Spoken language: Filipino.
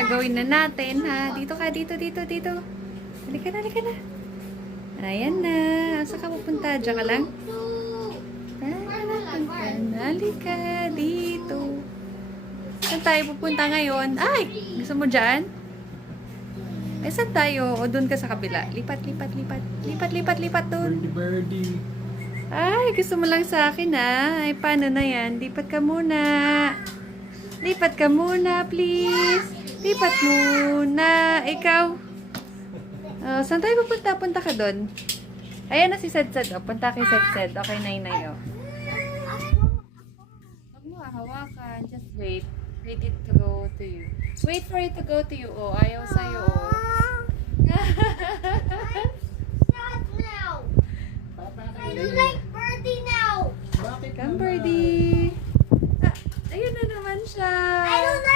gagawin na natin, ha? Dito ka, dito. Halika na. Ayan na. Asa ka pupunta? Diyan ka lang? Halika, dito. Saan tayo pupunta ngayon? Ay! Gusto mo dyan? Eh, saan tayo? O, doon ka sa kabila. Lipat doon. Birdie. Ay, gusto mo lang sa akin, ha? Ay, paano na yan? Lipat ka muna, please. Lipat muna. Ikaw. Oh, saan tayo pupunta? Punta ka doon. Ayan na si Sad. Oh. Punta kay Sad. Okay, Nay. Oh. Huwag mo hawakan. Just wait. Wait it to go to you. Wait for it to go to you. Oh, ayaw sa'yo. Oh. Sad now. I don't like Birdie now. Bakit Come, naman? birdie. Ah, ayun na naman siya. I don't